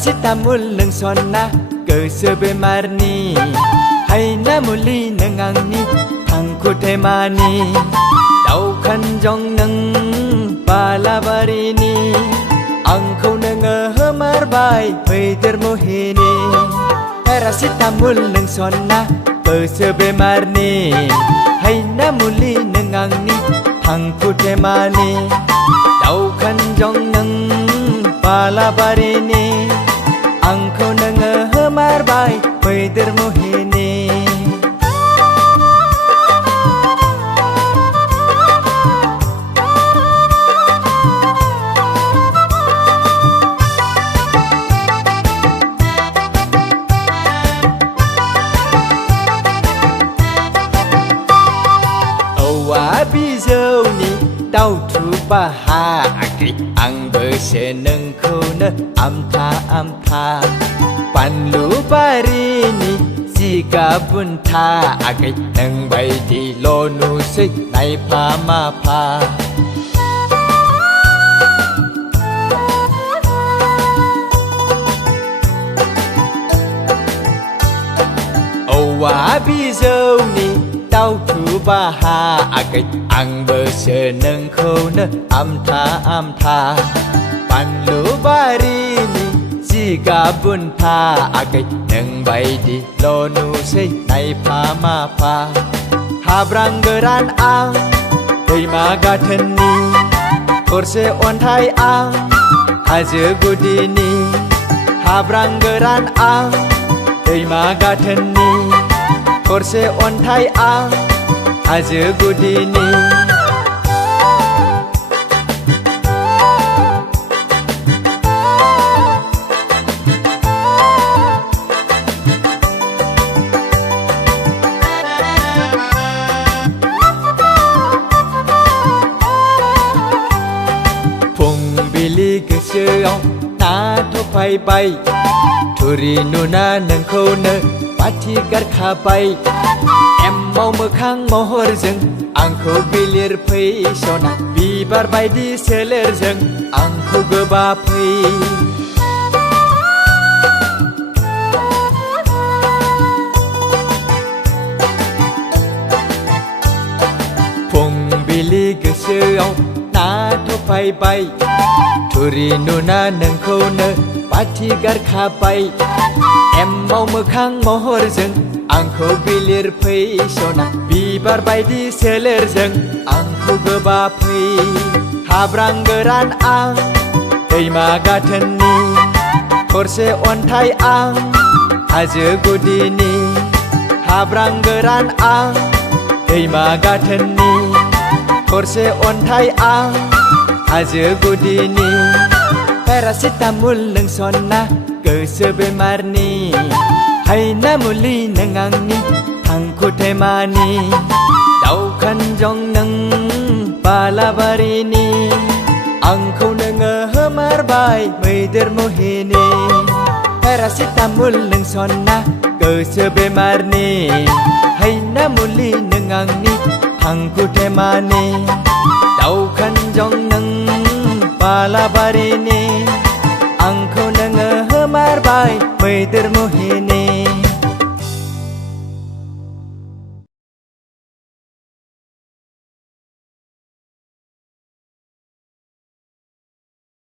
Paracetamol nang sona goso bemarni haina muli nang angni thangku themani daukanjong nang palabarini angkau nanga hamarbai peder mohini Paracetamol nang sona goso bemarni haina muli nang angni thangku themani daukanjong nang palabarini angkau nanga hamarbai peder mohini Bijauनि दाउथु बाहागि आंबो नोंखौनो आमथा आमथा बानलु बारिनि जिगाब बुन्था आगै नोंबायदिल' नुसै नायफा माफा औवा बिजौनि दाउथु बाहागै आंबो नोंखौनो आमथा आमथा बानलु बारिनि जिगाब बुन्था आगै नोंबायदिल' नुसै नायफा माफा हाब्रां गोरान आं दैमा गाथोननि थरसे अन्थाइ आं हाजो गुदिनि हाब्रां गोरान आं दैमा गाथोननि थरसे अन्थाइ आं हाजो गुदिनि फुंबिलि गोसोआव ना थफायबाय थुरि नुना नोंखौनो बाथि गारखाबाय एम्माव मोखां महरजों आंखौ बिलिर फैसना बिबार बायदि सोलेरजों आंखौ गोबाफै फुंबिलि गोसोआव ना थफायबाय थुरि नुना नोंखौनो बाथि गारखाबाय एम्माव मोखां महरजों आंखौ बिलिर फैसना बिबार बायदि सोलेरजों आंखौ गोबाफै हाब्रां गोरान आं दैमा गाथोननि थरसे अन्थाइ आं हाजो गुदिनि हाब्रां गोरान आं दैमा गाथोननि थरसे अन्थाइ आं हाजो गुदिनि Paracetamol nang sona goso bemarni haina muli nang angni thangku themani daukanjong nang palabarini angkau nanga hamarbai peder mohini Paracetamol nang sona goso bemarni haina muli nang angni thangku themani daukanjong nang palabarini angkau nanga hamarbai peder mohini